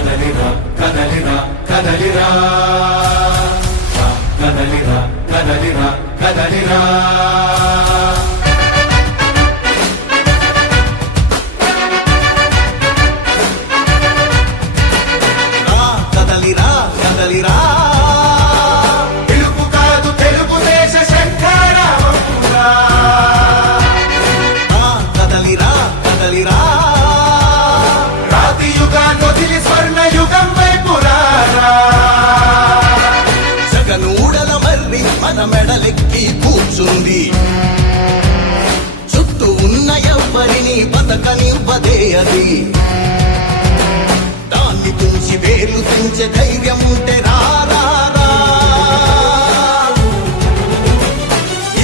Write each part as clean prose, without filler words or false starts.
కదలిరా కదలిరా కదలిరా కదలిరా కదలిరా కదలిరా కదలిరా కదలిరా తెలుగు కాదు తెలుగుదేశ శంఖారావమురా కదలిరా కదలిరా రాతి యుగాన్ని వదిలి స్వర్ణ యుగం వైపు రారా జగనూడల మర్రి మన మెడలెక్కి కూర్చుంది చుట్టూ ఉన్న ఎవ్వరిని బతకనివ్వదే అది దాన్ని తుంచి వేలు పెంచే ధైర్యం ఉంటే రారా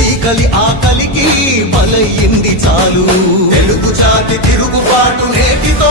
ఈకలి ఆకలికి బలయ్యింది చాలు తెలుగు జాతి తిరుగుబాటు నేటితో